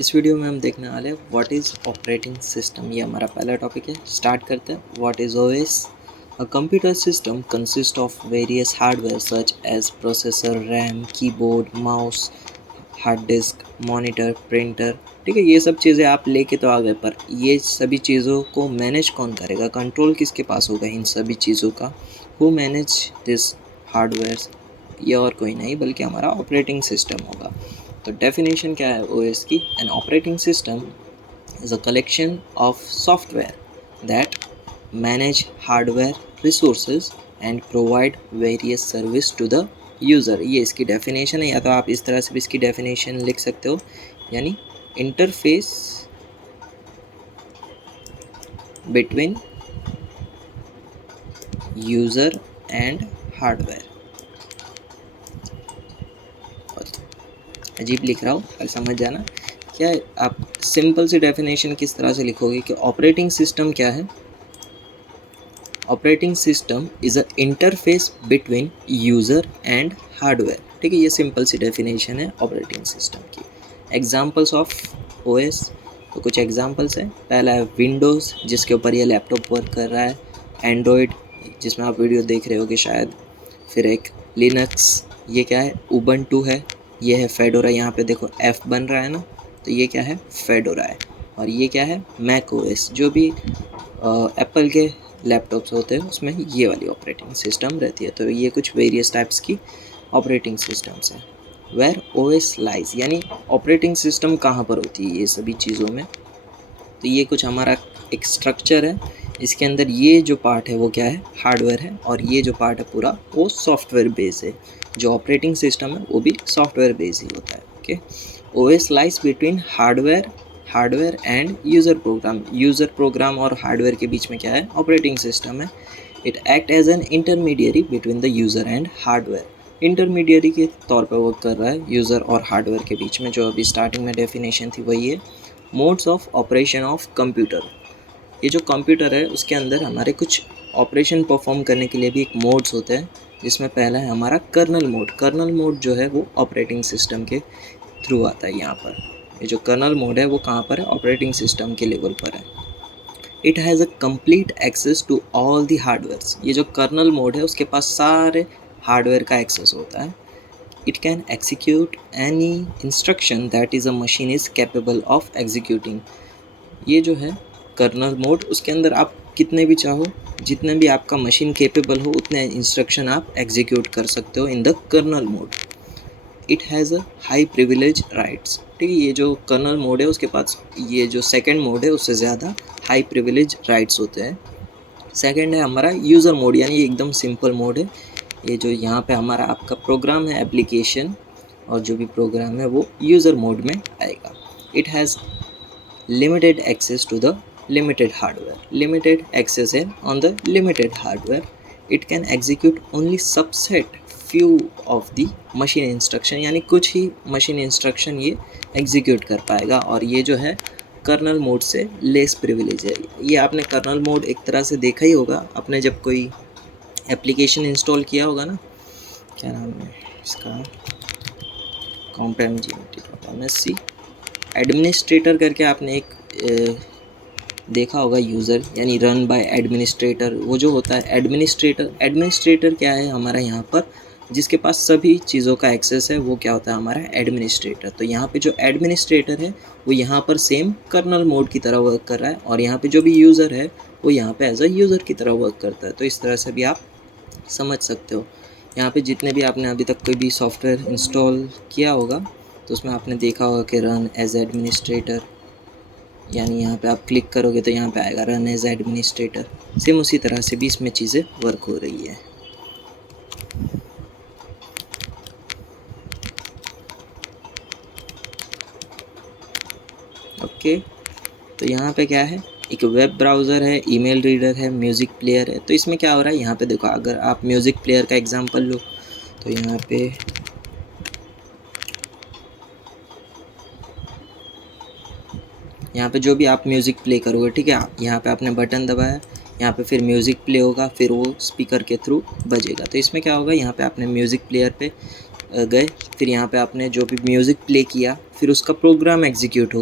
इस वीडियो में हम देखने वाले हैं व्हाट इज़ ऑपरेटिंग सिस्टम। ये हमारा पहला टॉपिक है। स्टार्ट करते हैं। What is OS? A computer system consist of various hardware such as processor, RAM, keyboard, mouse, hard disk, monitor, printer. ठीक है, ये सब चीज़ें आप लेके तो आ गए, पर ये सभी चीज़ों को मैनेज कौन करेगा? कंट्रोल किसके पास होगा इन सभी चीज़ों का? Who manage this hardware? ये और कोई नहीं बल्कि हमारा ऑपरेटिंग सिस्टम होगा। तो डेफिनेशन क्या है ओएस की? An operating system is a collection of software that manage hardware resources and provide various service to the user. ये इसकी डेफिनेशन है, या तो आप इस तरह से भी इसकी डेफिनेशन लिख सकते हो, यानी interface between user and hardware. अजीब लिख रहा हूँ पर समझ जाना। क्या है, आप सिंपल सी डेफिनेशन किस तरह से लिखोगे कि ऑपरेटिंग सिस्टम क्या है? Operating system is a interface between user and hardware. ठीक है, ये सिंपल सी डेफिनेशन है ऑपरेटिंग सिस्टम की। एग्जांपल्स ऑफ ओएस, तो कुछ एग्जांपल्स हैं। पहला है विंडोज़, जिसके ऊपर ये लैपटॉप वर्क कर रहा है। एंड्रॉयड, जिसमें आप वीडियो देख रहे होगे शायद। फिर एक लिनक्स, ये क्या है? उबंटू है। ये है फेडोरा, यहाँ पे देखो एफ बन रहा है ना, तो ये क्या है? फेडोरा है। और ये क्या है? मैक ओएस, जो भी एप्पल के लैपटॉप्स होते हैं उसमें ये वाली ऑपरेटिंग सिस्टम रहती है। तो ये कुछ वेरियस टाइप्स की ऑपरेटिंग सिस्टम्स हैं। वेयर ओएस लाइज, यानी ऑपरेटिंग सिस्टम कहाँ पर होती है ये सभी चीज़ों में? तो ये कुछ हमारा एक स्ट्रक्चर है। इसके अंदर ये जो पार्ट है वो क्या है? हार्डवेयर है। और ये जो पार्ट है पूरा वो सॉफ्टवेयर बेस है। जो ऑपरेटिंग सिस्टम है वो भी सॉफ्टवेयर बेस ही होता है। Okay, OS lies between hardware and user program. User program और हार्डवेयर के बीच में क्या है? ऑपरेटिंग सिस्टम है। It act as an intermediary between the user and hardware. Intermediary के तौर पर वर्क कर रहा है यूज़र और हार्डवेयर के बीच में। जो अभी स्टार्टिंग में डेफिनेशन थी वही है। Modes of operation of computer. ये जो कंप्यूटर है उसके अंदर हमारे कुछ ऑपरेशन परफॉर्म करने के लिए भी एक मोड्स होते हैं, जिसमें पहला है हमारा कर्नल मोड। कर्नल मोड जो है वो ऑपरेटिंग सिस्टम के थ्रू आता है। यहाँ पर ये जो कर्नल मोड है वो कहाँ पर है? ऑपरेटिंग सिस्टम के लेवल पर है। It has a complete access to all the hardwares. ये जो कर्नल मोड है उसके पास सारे हार्डवेयर का एक्सेस होता है। It can execute any instruction that is a machine is capable of executing. ये जो है कर्नल मोड, उसके अंदर आप कितने भी चाहो, जितने भी आपका मशीन कैपेबल हो उतने इंस्ट्रक्शन आप एग्जीक्यूट कर सकते हो in the kernel mode. It has a high privilege rights. ठीक है, ये जो कर्नल मोड है उसके पास ये जो सेकंड मोड है उससे ज़्यादा हाई प्रिविलेज राइट्स होते हैं। सेकंड है हमारा यूज़र मोड, यानी ये एकदम सिंपल मोड है। ये जो यहाँ पे हमारा आपका प्रोग्राम है, एप्लीकेशन और जो भी प्रोग्राम है वो यूज़र मोड में आएगा। It has limited access to the limited hardware. Limited access है on the limited hardware. It can execute only subset few of the machine instruction, यानी कुछ ही मशीन इंस्ट्रक्शन ये एग्जीक्यूट कर पाएगा। और ये जो है कर्नल मोड से लेस प्रिविलेज है। ये आपने कर्नल मोड एक तरह से देखा ही होगा, आपने जब कोई एप्लीकेशन इंस्टॉल किया होगा ना, क्या नाम है इसका? CompMGMT.MSC एडमिनिस्ट्रेटर करके आपने एक देखा होगा यूज़र, यानी रन बाय एडमिनिस्ट्रेटर। वो जो होता है एडमिनिस्ट्रेटर क्या है हमारा यहाँ पर? जिसके पास सभी चीज़ों का एक्सेस है वो क्या होता है? हमारा एडमिनिस्ट्रेटर। तो यहाँ पे जो एडमिनिस्ट्रेटर है वो यहाँ पर सेम कर्नल मोड की तरह वर्क कर रहा है, और यहाँ पे जो भी यूज़र है वो यहाँ पे एज अ यूज़र की तरह वर्क करता है। तो इस तरह से भी आप समझ सकते हो। यहाँ पे जितने भी आपने अभी तक कोई भी सॉफ्टवेयर इंस्टॉल किया होगा तो उसमें आपने देखा होगा कि रन एज एडमिनिस्ट्रेटर, यानी यहाँ पे आप क्लिक करोगे तो यहाँ पे आएगा रन एज एडमिनिस्ट्रेटर। सेम उसी तरह से भी इसमें चीज़ें वर्क हो रही है। ओके, तो यहाँ पे क्या है? एक वेब ब्राउज़र है, ईमेल रीडर है, म्यूज़िक प्लेयर है। तो इसमें क्या हो रहा है? यहाँ पे देखो, अगर आप म्यूज़िक प्लेयर का एग्जांपल लो तो यहाँ पे जो भी आप म्यूज़िक प्ले करोगे, ठीक है, यहाँ पे आपने बटन दबाया, यहाँ पे फिर म्यूज़िक प्ले होगा, फिर वो स्पीकर के थ्रू बजेगा। तो इसमें क्या होगा? यहाँ पे आपने म्यूज़िक प्लेयर पे गए, फिर यहाँ पे आपने जो भी म्यूज़िक प्ले किया, फिर उसका प्रोग्राम एग्जीक्यूट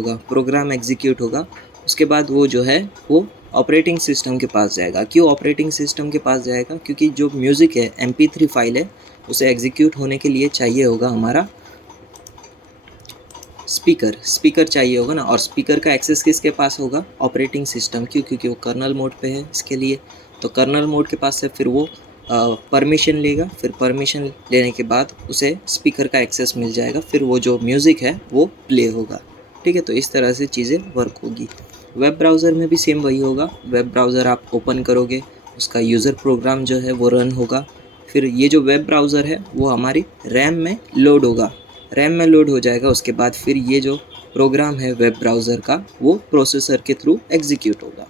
होगा, उसके बाद वो जो है वो ऑपरेटिंग सिस्टम के पास जाएगा। क्यों ऑपरेटिंग सिस्टम के पास जाएगा? क्योंकि जो म्यूज़िक है, MP3 फाइल है, उसे एग्जीक्यूट होने के लिए चाहिए होगा हमारा स्पीकर चाहिए होगा ना। और स्पीकर का एक्सेस किसके पास होगा? Operating system. क्यों? क्योंकि वो कर्नल मोड पे है इसके लिए। तो कर्नल मोड के पास से फिर वो परमिशन लेगा, फिर परमिशन लेने के बाद उसे स्पीकर का एक्सेस मिल जाएगा, फिर वो जो म्यूज़िक है वो प्ले होगा। ठीक है, तो इस तरह से चीज़ें वर्क होगी। वेब ब्राउज़र में भी सेम वही होगा। वेब ब्राउज़र आप ओपन करोगे, उसका यूज़र प्रोग्राम जो है वो रन होगा, फिर ये जो वेब ब्राउज़र है वो हमारी रैम में लोड होगा, रैम में लोड हो जाएगा। उसके बाद फिर ये जो प्रोग्राम है वेब ब्राउज़र का वो प्रोसेसर के थ्रू एग्जीक्यूट होगा।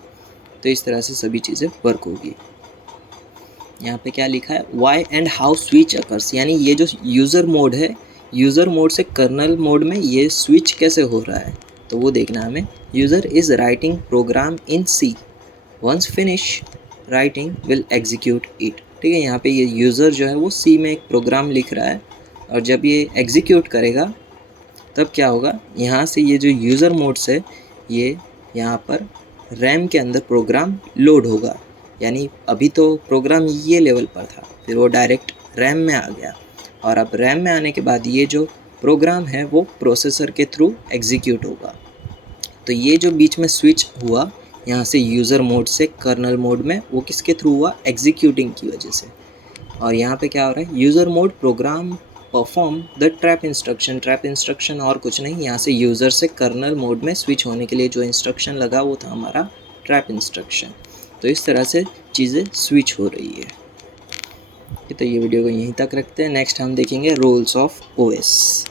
तो इस तरह से सभी चीज़ें वर्क होगी। यहाँ पे क्या लिखा है? Why and how switch occurs, यानी ये जो यूज़र मोड है, यूज़र मोड से कर्नल मोड में ये स्विच कैसे हो रहा है, तो वो देखना हमें। User is writing program in C, once finish writing will execute it. ठीक है, यहाँ पे ये यूज़र जो है वो सी में एक प्रोग्राम लिख रहा है, और जब ये एग्जीक्यूट करेगा तब क्या होगा? यहाँ से ये जो यूज़र मोड से ये यहाँ पर रैम के अंदर प्रोग्राम लोड होगा। यानी अभी तो प्रोग्राम ये लेवल पर था, फिर वो डायरेक्ट रैम में आ गया, और अब रैम में आने के बाद ये जो प्रोग्राम है वो प्रोसेसर के थ्रू एग्जीक्यूट होगा। तो ये जो बीच में स्विच हुआ यहाँ से यूज़र मोड से कर्नल मोड में, वो किसके थ्रू हुआ? एग्जीक्यूटिंग की वजह से। और यहाँ पे क्या हो रहा है? User mode program perform the trap instruction और कुछ नहीं, यहाँ से यूज़र से कर्नल मोड में स्विच होने के लिए जो इंस्ट्रक्शन लगा वो था हमारा ट्रैप इंस्ट्रक्शन। तो इस तरह से चीज़ें स्विच हो रही है। तो ये वीडियो को यहीं तक रखते हैं। नेक्स्ट हम देखेंगे रोल्स ऑफ OS।